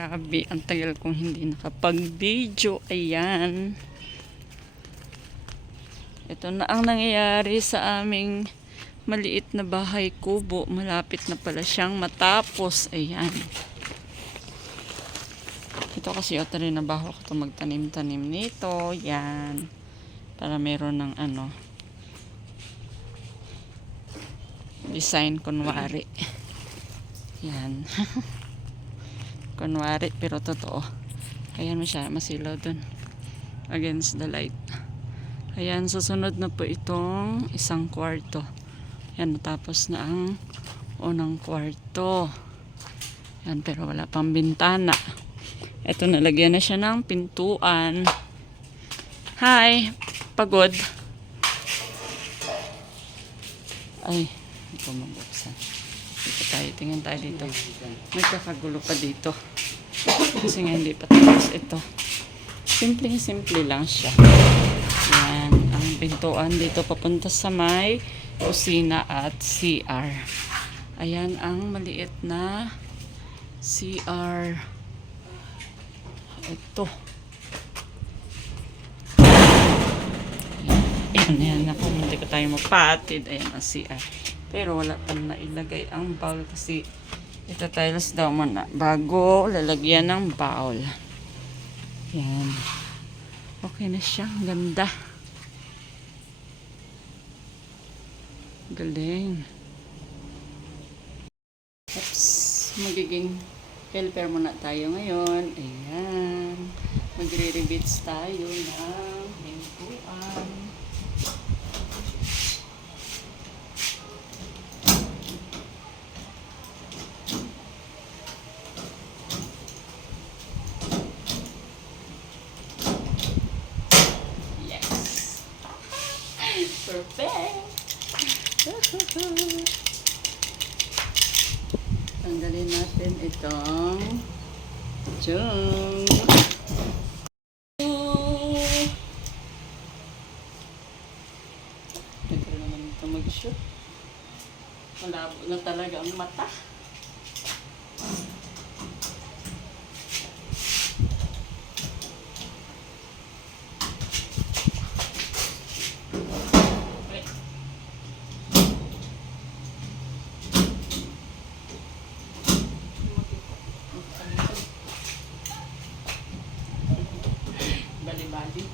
Grabe, ang tagal kong hindi nakapag-video. Ayan. Ito na ang nangyayari sa aming maliit na bahay kubo. Malapit na pala siyang matapos. Ayan. Ito kasi ito rin na baho ko magtanim-tanim nito. Yan. Para meron ng design kunwari. Yan. Kunwari, pero totoo. Ayan mo siya, masilaw dun. Against the light. Ayan, susunod na po itong isang kwarto. Ayan, natapos na ang unang kwarto. Ayan, pero wala pang bintana. Ito, nalagyan na siya ng pintuan. Hi! Pagod. Ay, hindi ko mabuksan. Dito tayo, tingin tayo dito. Nagkakagulo pa dito. Kasi nga hindi pa tapos ito. Simple lang siya. Yan, ang pintuan dito papunta sa may kusina at CR. Ayan ang maliit na CR. Ito. Ayan, ako hindi ko tayo mapatid. Ayan ang CR. Pero wala pa na ilagay ang bowl kasi itatiles daw muna bago lalagyan ng bowl. Yan. Okay na siya. Ganda. Galing. Oops. Magiging helper muna tayo ngayon. Ayan. Magre-rebits tayo ng pintuan. Perfect! Tanggalin natin itong chung. Ito naman ito mag-shoot. Malabo na talaga ang mata. Bali-bali.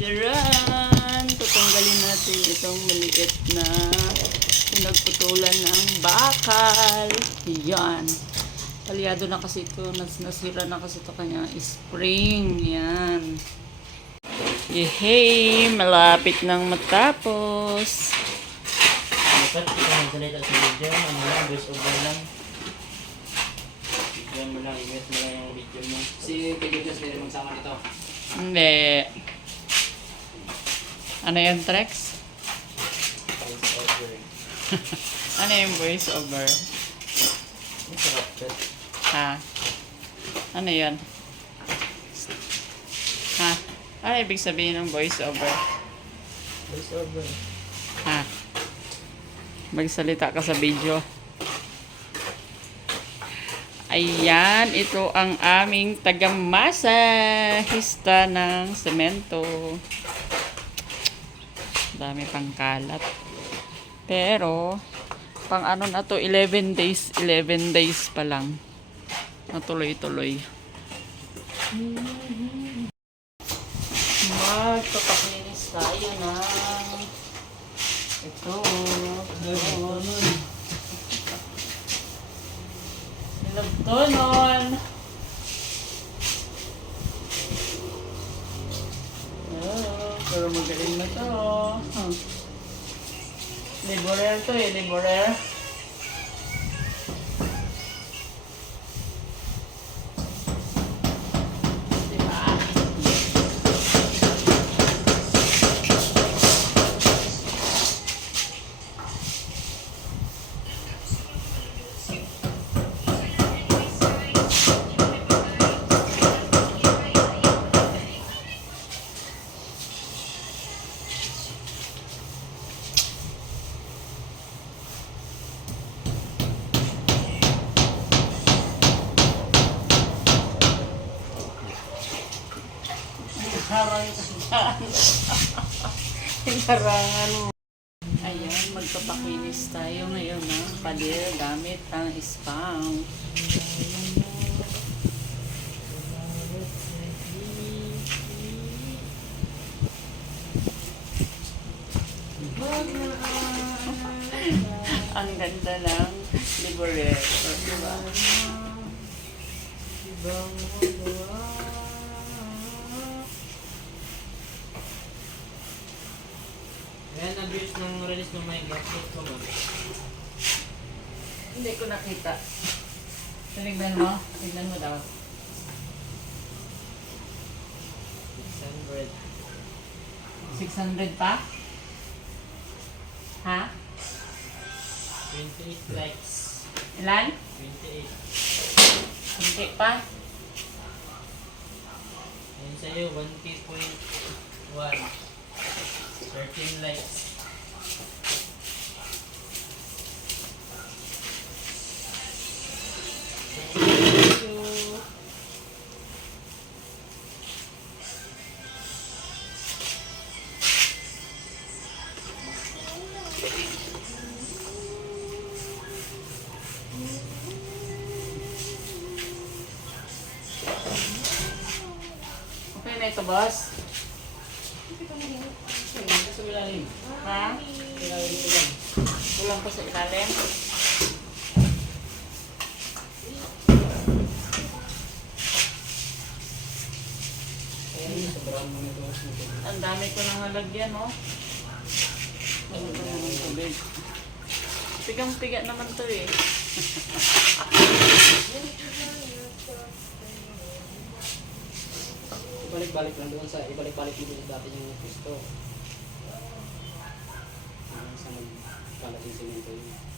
Diyan! Tutanggalin natin itong maliit na pinagputulan ng bakal. Yan. Palyado na kasi ito. Nasira na kasi ito kanya spring. Yan. Yehey! Malapit nang matapos. Dapat kita magsalita sa video, ano lang, voice over lang. Bigyan mo lang, i-mute mo lang yung video mo. Si Pilipinas pwede magsama nito. Hindi. Ano yan, Trex? Voice over. Ano yung voice over? Masarap ka. Ha? Ano yan? Ha? Ano ibig sabihin ng voice over? Voice over. Ha? Magsalita ka sa video. Ayan, ito ang aming taga-masahista ng semento. Dami pang kalat. Pero, pang ano na to, 11 days pa lang. Natuloy-tuloy. Magpapakinis tayo ng ito. Nilagtonon. Pero magaling na to. Laborer to laborer. Diba? Harang ka dyan. Hinarangan mo. Ayan, magpapakinis tayo ngayon ng pader gamit ang spam. Ang ganda ng liberator, di ba? Ayan, abuse ng release ng my gasket ko ba? Hindi ko nakita. Tignan mo? Tignan mo daw. 600. 600 pa? Ha? 28 likes. Ilan? 28. Hindi pa? Ayan sa'yo, 1K.1. 13 likes. Thank you. Okay na ito, boss? Sa ilalim. Ha? Ilalim ko lang. Kulang pa sa ilalim? Ayan, sobrang mga doos mo. Ang dami ko nang halagyan, oh. Ano ba naman tubig? Pigang-piga naman to eh. Ibalik-balik lang doon sa, ibalik-balik dito sa dati yung pisto. Sa nagkalat yung semento yun.